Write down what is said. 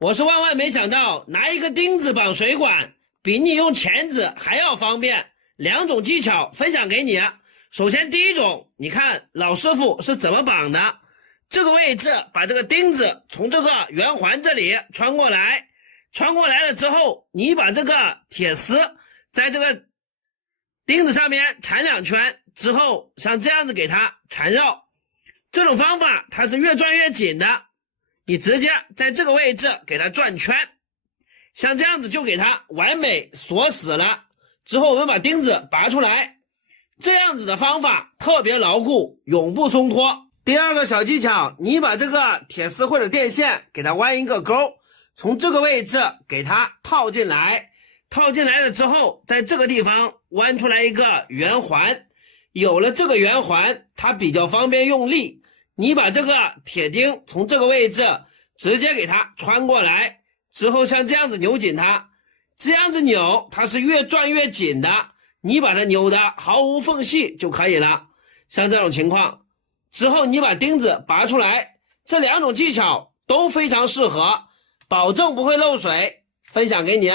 我是万万没想到，拿一个钉子绑水管，比你用钳子还要方便。两种技巧分享给你。首先第一种，你看老师傅是怎么绑的。这个位置把这个钉子从这个圆环这里穿过来，穿过来了之后，你把这个铁丝在这个钉子上面缠2圈之后，像这样子给它缠绕。这种方法它是越转越紧的，你直接在这个位置给它转圈，像这样子就给它完美锁死了。之后我们把钉子拔出来，这样子的方法特别牢固，永不松脱。第二个小技巧，你把这个铁丝或者电线给它弯一个钩，从这个位置给它套进来，套进来了之后，在这个地方弯出来一个圆环。有了这个圆环，它比较方便用力。你把这个铁钉从这个位置直接给它穿过来，之后像这样子扭紧它，这样子扭它是越转越紧的，你把它扭的毫无缝隙就可以了。像这种情况之后，你把钉子拔出来，这2种技巧都非常适合，保证不会漏水，分享给你。